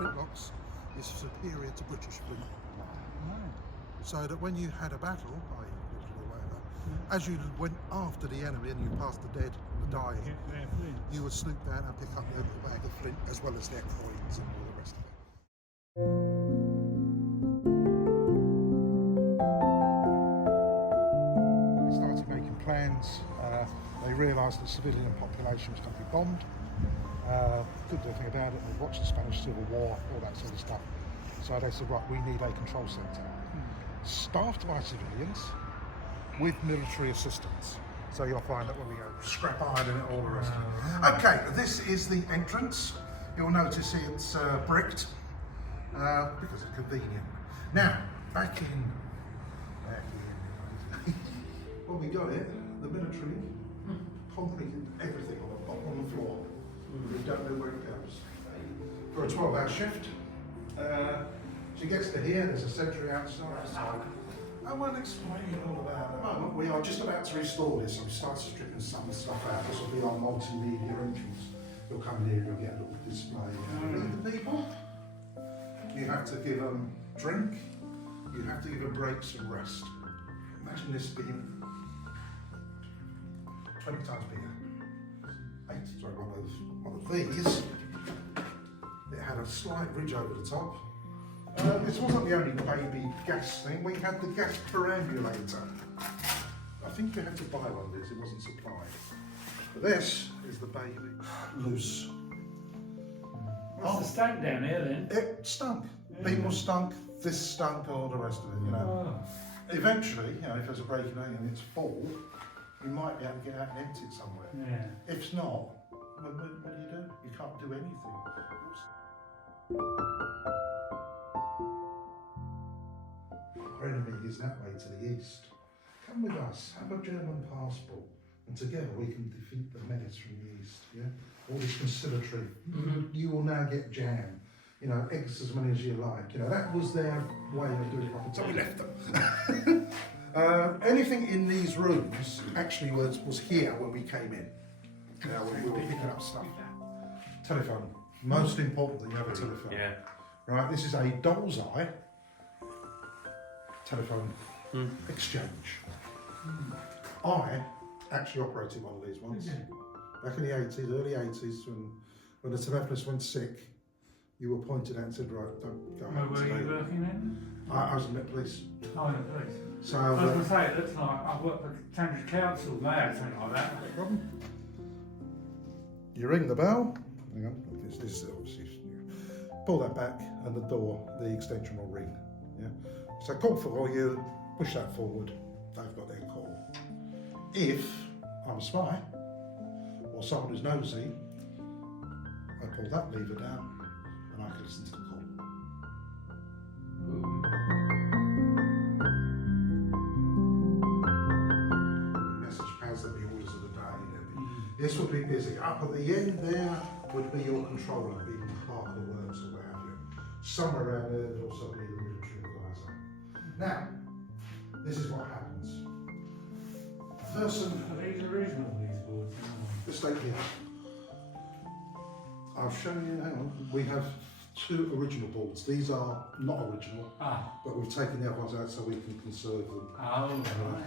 Flintlocks is superior to British flint. So that when you had a battle, or whatever, as you went after the enemy and you passed the dead and the dying, you would snoop down and pick up their little bag of flint as well as their coins and all the rest of it. They started making plans. They realised the civilian population was going to be bombed. Couldn't do anything about it. They watched the Spanish Civil War, all that sort of stuff. So they said, right, we need a control centre. Staffed by civilians with military assistance. So you'll find that when we go scrap iron and all the rest of it. Okay, this is the entrance. You'll notice it's bricked because it's convenient. Now, back in. When we got it, the military concreted everything on the floor. We don't know where it goes. For a 12-hour shift, she gets to here, there's a sentry outside. I won't explain all about it. At the moment, we are just about to restore this, so we start stripping some stuff out. This will be our multimedia entrance. You'll come in here, you'll get a little display. Meet the people. You have to give them drink. You have to give them breaks and rest. Imagine this being 20 times bigger. One of these. It had a slight ridge over the top. This wasn't the only baby gas thing. We had the gas perambulator. I think you had to buy one of these. It wasn't supplied. But this is the baby loose. What's the stank down here then? It stunk. Yeah. People stunk. This stunk. All the rest of it. You know. Oh. Eventually, you know, if there's a break in and it's full, you might be able to get out and empty it somewhere. Yeah. If not, what do? You can't do anything. Our enemy is that way to the east. Come with us, have a German passport, and together we can defeat the menace from the east. Yeah, all this conciliatory. You will now get jam. You know, eggs as many as you like. You know, that was their way of doing it. So we left them. Anything in these rooms actually was here when we came in. You know, when we were picking up stuff. Telephone. Most important that you have a telephone. Yeah. Right, this is a doll's eye telephone exchange. I actually operated one of these once. Back in the 80s, early 80s, when the telephonist went sick, you were pointed out and said, right, don't go home today. Where were you working then? I was in the police. Oh, in the police. So, I was going to say, it looks like I've worked for Cambridge Council, may have something like that. No problem. You ring the bell. Hang on, this is obviously. Pull that back, and the door, the extension will ring. Yeah. So call for you. Push that forward. They've got their call. If I'm a spy or someone who's nosy, I pull that lever down, and I can listen to the call. Message pads, there'll be orders of the day. This would be busy. Up at the end there would be your controller, being part of the works or what have you. Somewhere around there, there'd also be the military advisor. Now, this is what happens. Person. Are these original, these boards? The stake here. I'll show you, hang on. We have two original boards. These are not original, but we've taken the other ones out so we can conserve them. Oh, right.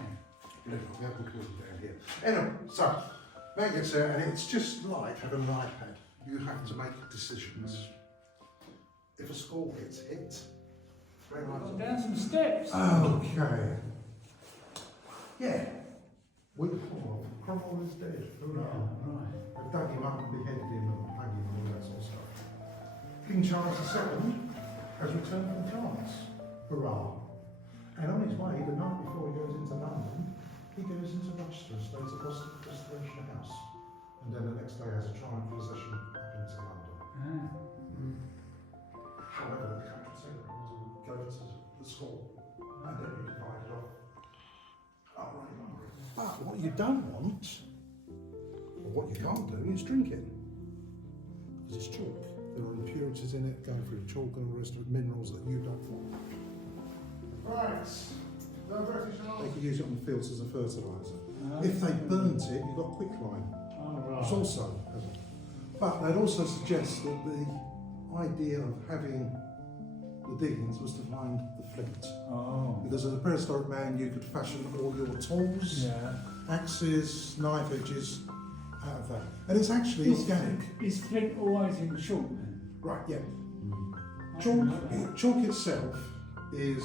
Yeah, we have them down here. Anyway, so, that gets there, and it's just like having an iPad. You have to make decisions. If a score gets hit, down some steps. Okay. Yeah. Cromwell is dead. Right. They've dug him up and beheaded him and hung him and all that sort of stuff. King Charles II has returned from France. Hurrah. And on his way, the night before he goes into London, he goes into Rochester, stays at Restoration House. And then the next day has a triumph procession up into London. However, the country said it was go to the school and then you divide it off. But what you don't want, or what you can't do, is drink it. Because it's chalk. There are impurities in it, going through chalk and all the rest of it, minerals that you don't want. Right. No British They could use it on the fields as a fertiliser. Oh, If they burnt it, you've got quicklime. Oh, It's right. also, but they'd also suggest that the idea of having the diggings was to find the flint. Oh. Because as a prehistoric man, you could fashion all your tools, Yeah. axes, knife edges out of that. And it's actually organic. Is flint always in chalk then? Right, yeah. I Chalk, didn't know that. chalk itself is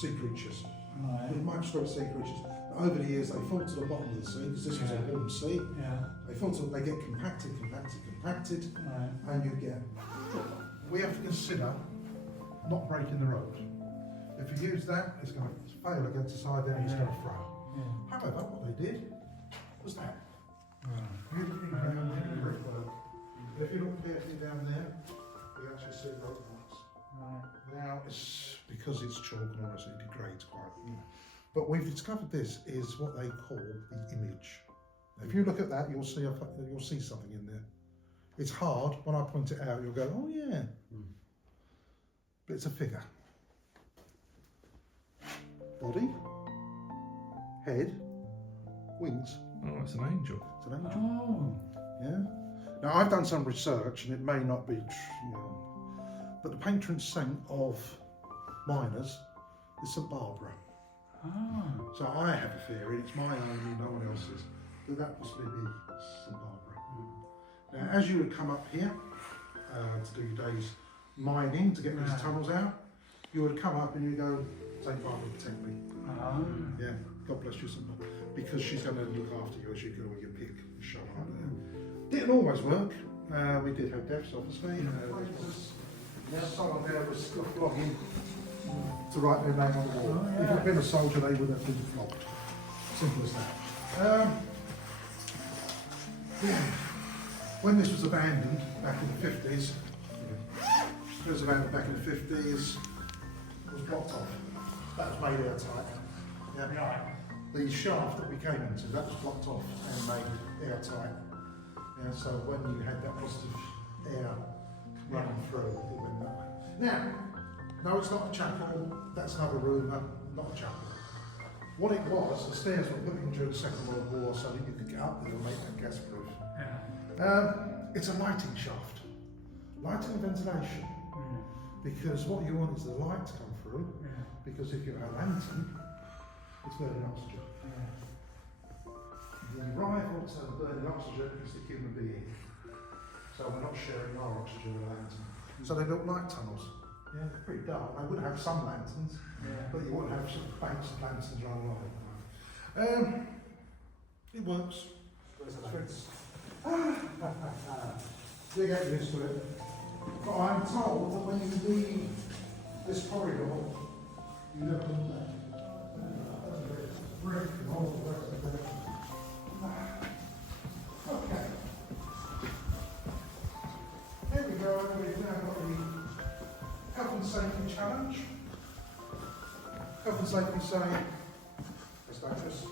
sea creatures, Right. microscopic sea creatures. But over the years, they fall to the bottom of the sea, because this was a Yeah. warm sea. Yeah. They fall to, they get compacted, Right. and you get. We have to consider not breaking the road. If you use that, it's going to fail against the side, then it's going to throw. Yeah. However, what they did was that. Right. Beautifully down the brickwork. If you look carefully down there, we actually see road marks. Right. Now, it's because it's chalk and obviously it degrades quite. But we've discovered this is what they call the image. Now, if you look at that, you'll see something in there. It's hard. When I point it out, you'll go, oh yeah. But it's a figure. Body, head, wings. Oh, it's an angel. It's an angel. Oh. Yeah. Now I've done some research, and it may not be, but the patron saint of miners is St Barbara. Oh. So I have a theory, and it's my own, no one else's, that possibly be St Barbara. Now, as you would come up here to do your day's mining to get these tunnels out, you would come up and you go, St Barbara protect me. Oh. Yeah, God bless you, St Barbara, because she's going to look after you as you go with your pick and shovel out there. Didn't always work. We did have deaths, obviously. Now someone there was flogging to write their name on the wall. Oh, yeah. If it had been a soldier, they would have been flogged. Simple as that. Yeah. When this was abandoned back in the 50s, it was abandoned back in the 50s, it was blocked off. That was made airtight. Yeah. Right. The shaft that we came into, that was blocked off and made airtight. Yeah, so when you had that positive air running through, it went that way. Now, no, it's not a chapel, that's another rumour, not a chapel. What it was, the stairs were put in during the Second World War so that you could get up there and make that gas proof. Yeah. It's a lighting shaft, lighting and ventilation, because what you want is the light to come through, because if you're a lantern, it's burning oxygen. The rival to burning oxygen is the human being. So we're not sharing our oxygen with a lantern. So they built light tunnels. Yeah, they're pretty dark. They would have some lanterns, but you wouldn't have sort of banks of lanterns running along. It works. You get used to it. But I'm told that when you leave this corridor, you never look back. Brick and all the rest of it. Okay. Here we go, we've now got the health and safety challenge. Health and safety saying, let's focus.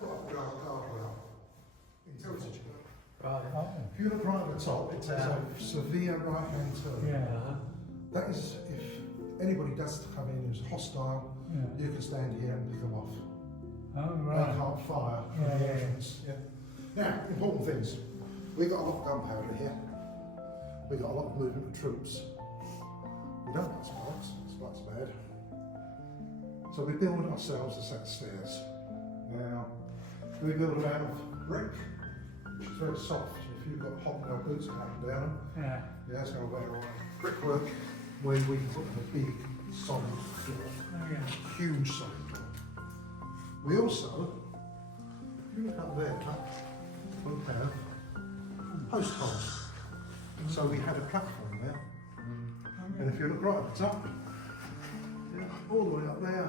Put up the guardrail. Intelligence. Right. Oh. If you look right at the top, it says a severe right-hand turn. Yeah. That is if anybody does come in who's hostile, Yeah. you can stand here and pick them off. Oh, They right. can't fire from Yeah, the yeah. entrance. Yeah. Now, important things. We've got a lot of gunpowder here. We've got a lot of movement of troops. We don't like spikes. Spikes are bad. So we build ourselves a set of stairs. Now, we build them out of brick, which is very soft. If you've got hobnail boots coming down them, Yeah. it's going to wear away. Brickwork, where we put a big solid door. Oh, yeah. Huge solid door. We also, if you look up there, we have post holes. So we had a platform there, and if you look right at the top, yeah, all the way up there,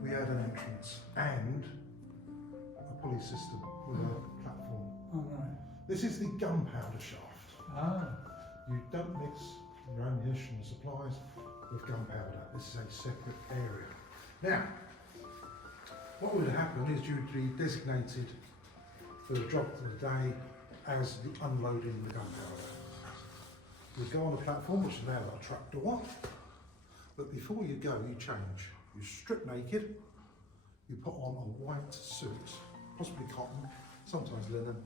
we had an entrance and a pulley system with a platform. Oh, right. This is the gunpowder shaft. Ah. You don't mix your ammunition and supplies with gunpowder. This is a separate area. Now, what would happen is you'd be designated for the job of the day as the unloading the gunpowder. We'd go on the platform, which is now got a trap door. But before you go, you change. You strip naked, you put on a white suit, possibly cotton, sometimes linen.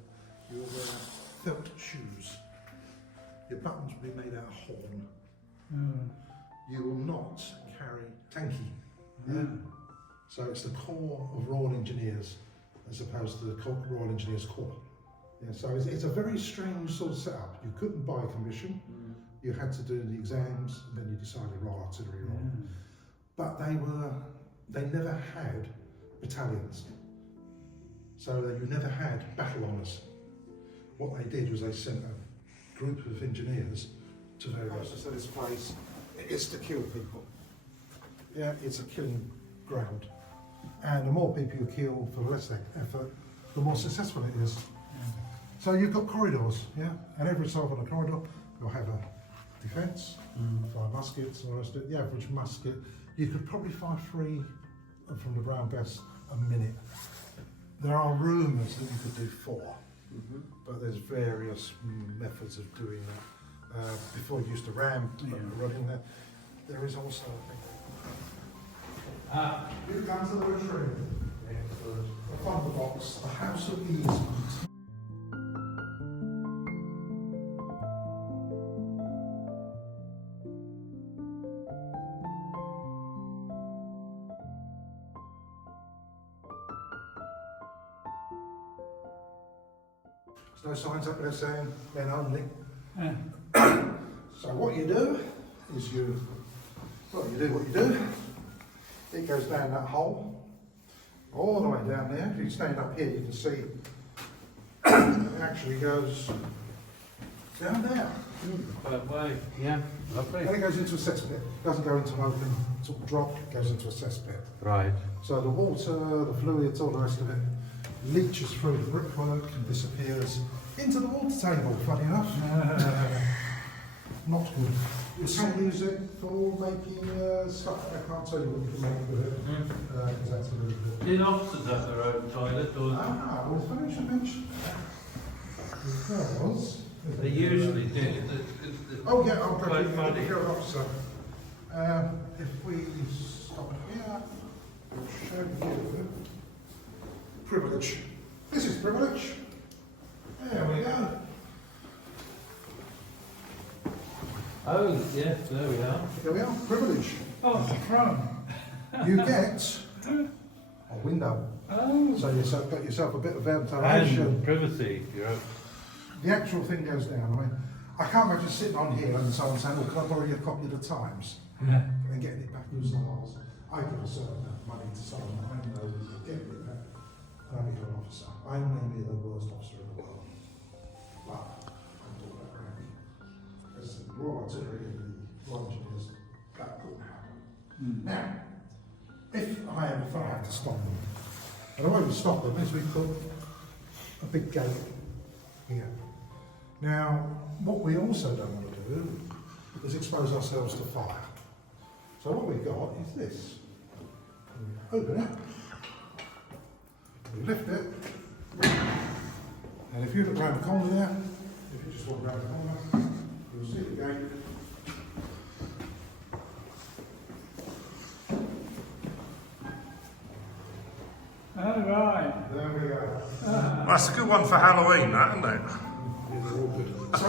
You will wear felt shoes. Your buttons will be made out of horn. You will not carry tanky. Yeah? So it's the core of Royal Engineers as opposed to the Royal Engineers Corps. Yeah, so it's a very strange sort of setup. You couldn't buy a commission. You had to do the exams, and then you decided Royal Artillery role. But they never had battalions. So you never had battle honours. What they did was they sent a group of engineers to various to this place. It's to kill people. Yeah, it's a killing ground. And the more people you kill for less effort, the more successful it is. So you've got corridors, yeah? And every so often a corridor, you'll have a defence, fire muskets, and the rest of it. The average musket, you could probably fire 3 from the brown bess a minute. There are rumours that you could do 4, but there's various methods of doing that. Before you used to ram running there. There is also you come to the retreat. The front of the box, the house of easement. There's no signs up there saying men only. So what you do is you do what you do. It goes down that hole, all the way down there. If you stand up here, you can see it actually goes down there. That way, yeah, lovely. And it goes into a cesspit. It doesn't go into an open sort of drop, it goes into a cesspit. Right. So the water, the fluids, all the rest of it leaches through the brickwork and disappears into the water table, funny enough. Not good. You can use it for making stuff. I can't tell you what you can make with it, because that's a really good. Did officers have their own toilet, or Well, funny you should mention that. Because they usually did? oh yeah, I'll Quite go funny. if you're an officer. If we stop here, we'll show you privilege. This is privilege. There we go. Oh, yes, there we are. There we are, privilege. Oh, it's a throne. You get a window. Oh. So you've got yourself a bit of ventilation. And privacy, you're The actual thing goes down. I mean, I can't imagine sitting on here and someone saying, well, can I borrow your copy of the Times? And getting it back using the laws. I give a certain amount of money to someone I know who will get it back, and I become an officer. I may be the worst officer in the world, but I'm all that rank. As the Royal Artillery and the Royal Engineers, that couldn't happen. Now, if I have to stop them, and the way we stop them is we put a big gate here. Now, what we also don't want to do is expose ourselves to fire. So what we've got is this. We open it, we lift it, and if you look around the corner there, if you just walk around the corner, you'll see the gate. Oh, right. There we go. That's a good one for Halloween, that, isn't it? So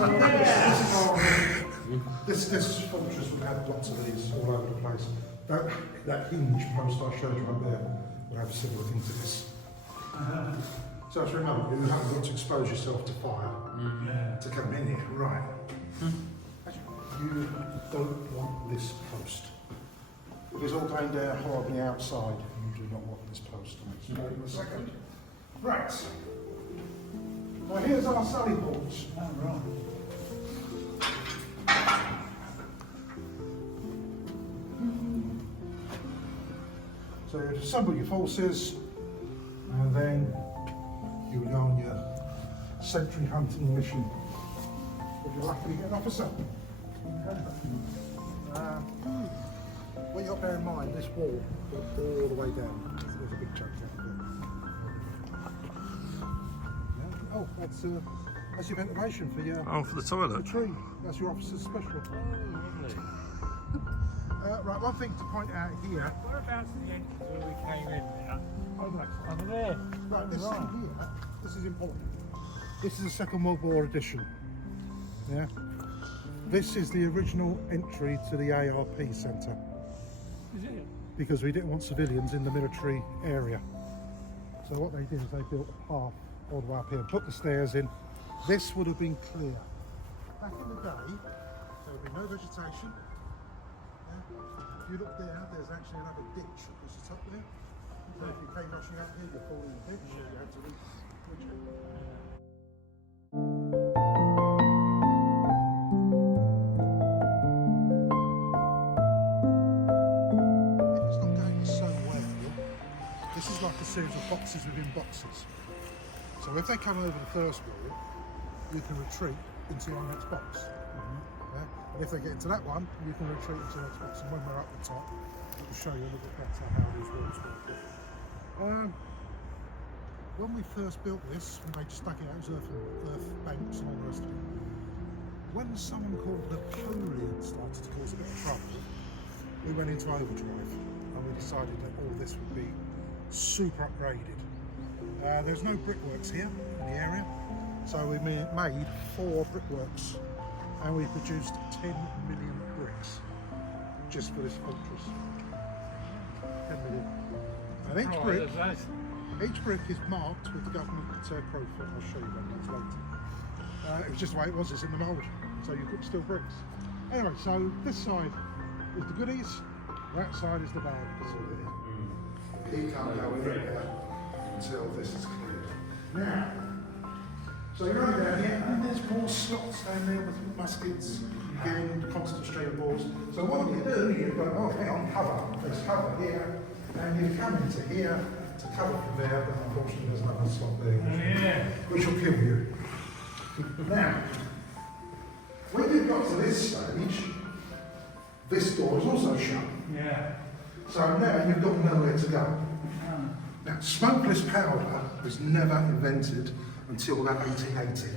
this fortress would have lots of these all over the place. That hinge post I showed you up there would have a similar thing to this. So as remember, you haven't got to expose yourself to fire to come in here, right? You don't want this post. If it's all going down horribly outside, you do not want this post. I'll explain in a second. Right. Now here's our sally ports. Oh, right. So you assemble your forces, and then you go on your sentry hunting mission. If you're lucky, you get an officer. What you've got to bear in mind, this wall goes all the way down. There's a big chunk down there. Yeah. Oh, that's your ventilation for your Oh, for the toilet. tree. That's your officer's special. Oh, lovely. Right, one thing to point out here. Whereabouts in the entrance where we came in there? Oh, that's over there. Right, this Right. thing here, this is important. This is a Second World War edition. Yeah. This is the original entry to the ARP centre Is it? because we didn't want civilians in the military area. So what they did is they built a path all the way up here and put the stairs in. This would have been clear. Back in the day, there would be no vegetation. Yeah. If you look there, there's actually another ditch that was up there. So if you came rushing up here, you'd fall in the ditch, you had to reach it. If it's not going so well, this is like a series of boxes within boxes. So if they come over the first wall, you can retreat into your next box. Yeah? And if they get into that one, you can retreat into the next box. And when we're up the top, we'll show you a little bit better how these walls work. When we first built this, when they just dug it out, it was earth banks and all the rest of it. When someone called Napoleon started to cause a bit of trouble, we went into overdrive and we decided that all this would be super upgraded. There's no brickworks here in the area, so we made 4 brickworks and we produced 10 million bricks just for this fortress. 10 million. And each brick is marked with the government profile. I'll show you that later. It was just the way it was, it's in the mould, so you could still bricks. Anyway, so this side is the goodies, that side is the bad. He can't go in there until this is cleared. Now, so you're running down here, and there's more slots down there with muskets, and constant stream of balls. So what you do, you go, oh, hang on, cover. There's cover here, and you come into here to cover from there, but unfortunately there's another slot there, which will kill you. Now, when you've got to this stage, this door is also shut. Yeah. So now you've got nowhere to go. Now, smokeless powder was never invented until about 1880.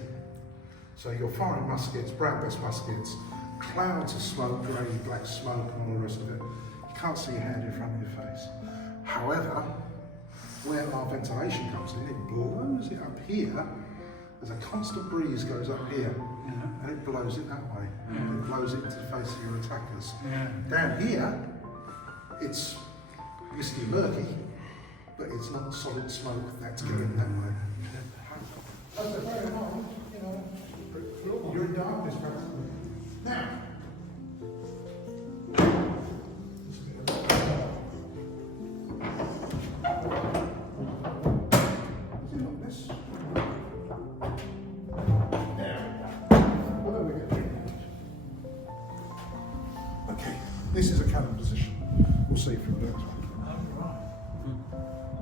So you're firing muskets, brown best muskets, clouds of smoke, grey, black smoke and all the rest of it. You can't see your hand in front of your face. However, where our ventilation comes in, it blows it up here. There's a constant breeze goes up here, and it blows it that way. And it blows it into the face of your attackers. Down here, it's misty murky, but it's not solid smoke that's going that way. So bear in mind, you know, you're in darkness practically. Now, this is a cannon position. We'll see from there.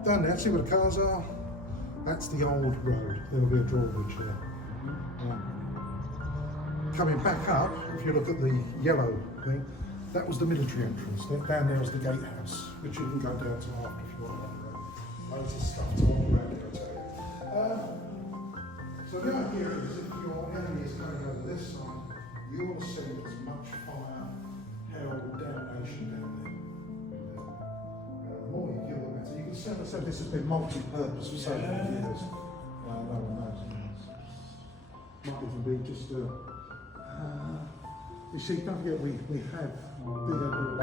Down there, see where the cars are? That's the old road. There will be a drawbridge here. Coming back up, if you look at the yellow thing, that was the military entrance. Down there is the gatehouse, which you can go down to after if you want. Loads of stuff to all around here, I tell you. So the idea is if your enemy is going over this side, you will send as much fire, hell, damnation down there. The more you kill, the better. You can say this has been multi-purpose for so many years. No one knows. Might even be just you see, don't forget we have big doors.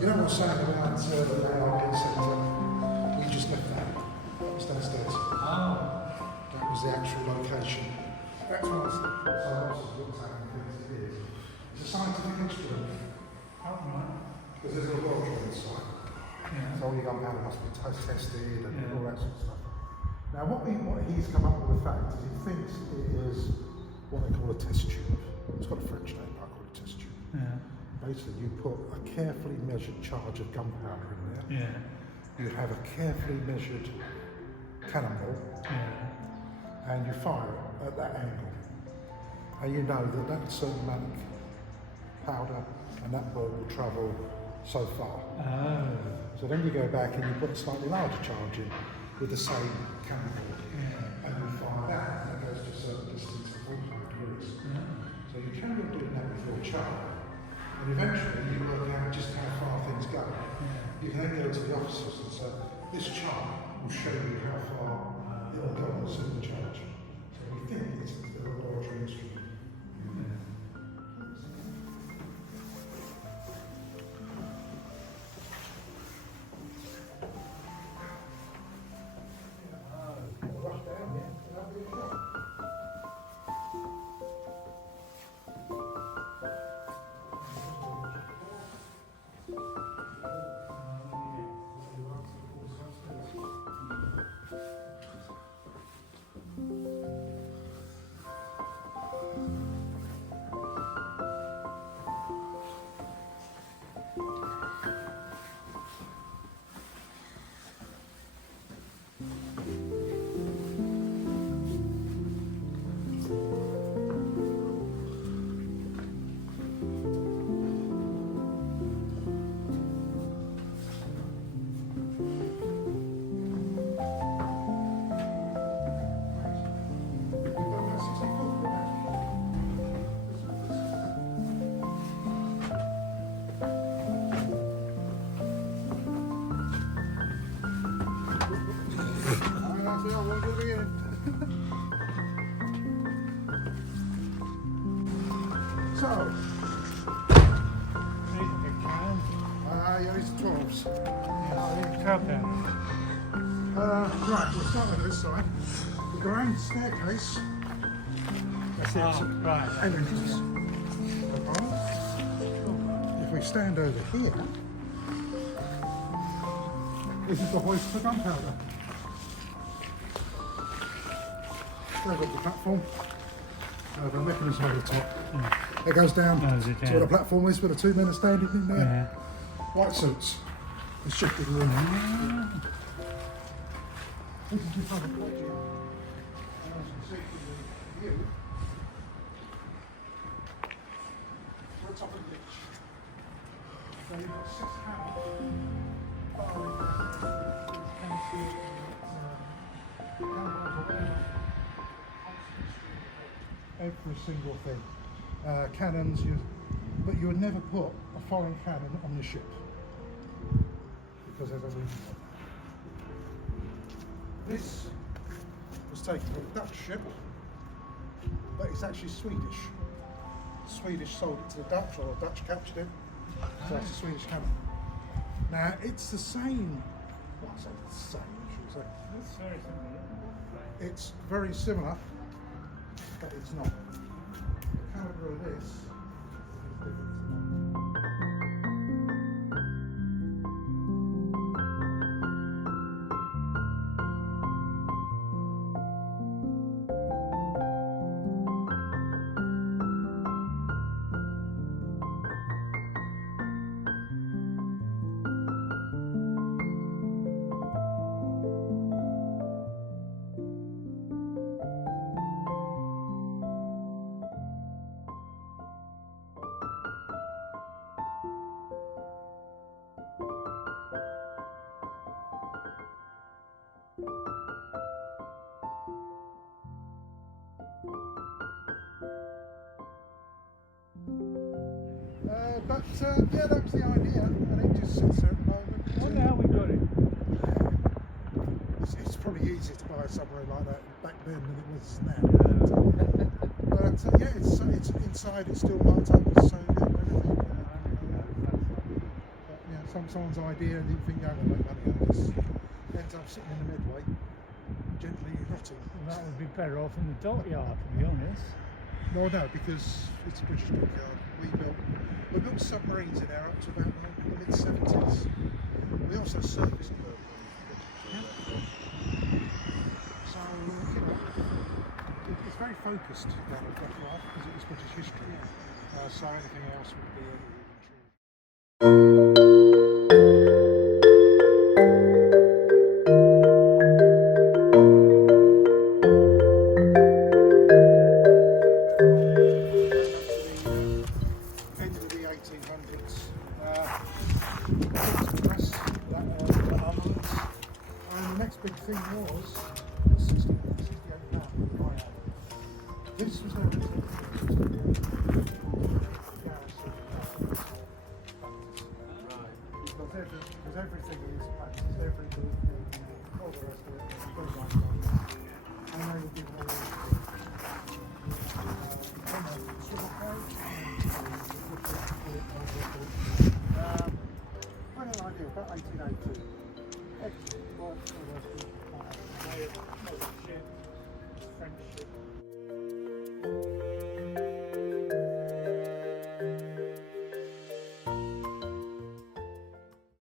You know what I'm saying about the ARP centre? We just left that. That was downstairs. site. Yeah. So all your gunpowder must be tested and Yeah. all that sort of stuff. Now what he's come up with the fact is he thinks it is what they call a test tube. It's got a French name, but I call it a test tube. Yeah. Basically you put a carefully measured charge of gunpowder in there. Yeah. You have a carefully measured cannonball Yeah. and you fire it at that angle. And you know that that certain amount of powder and that ball will travel so far. Oh. So then you go back and you put a slightly larger charge in with the same cannonball. Yeah. And you fire that, and that goes to a certain distance of 45 degrees. Yeah. So you carry on doing that with your charge. And eventually you work out just how far things go. You can then go to the officers and say, this chart will show you how far it'll go on a certain charge. So we think it's a laboratory instrument. So, yeah, these are 12s. Right, we'll start with this side. We go around the staircase. That's it. Oh, right. Entrances. If we stand over here, this is the hoist for gunpowder. There's up the platform. The mechanism over the top. It goes down As it to where the can. platform is, where the two men are standing in there. Yeah. White suits. The shifting room. This is the public lodging. And as you can see from the view, we're top of the ditch. So you've got 6 every single thing. Cannons, but you would never put a foreign cannon on the ship because there's a reason for that. This was taken from a Dutch ship, but it's actually Swedish. The Swedish sold it to the Dutch, or the Dutch captured it, so it's a Swedish cannon. Now it's the same. Well, I say it's the same. Should we say? That's very similar. It's very similar, but it's not. The calibre of this is different. Yeah, that was the idea, and it just sits there at the moment. I wonder how we got it. It's probably easier to buy a submarine like that back then than it was now. But yeah, it's inside, it's still marked up as Soviet and everything. But yeah, someone's idea, and you think you're going to make money out of this, ends up sitting in the Medway, gently rotting. Well, that would be better off in the dockyard, to be honest. Well, no, because it's a British dockyard. rebuilt. We built submarines in there up to about the mid-70s. We also serviced them. So, it's very focused down at Gunpowder because it was British history. So anything else would be end of the 1800s. And the next big thing was the 68 pound. This was their because everything is practice, everything, all the rest of it, very nice. And they were given all when an idea, about 1882. French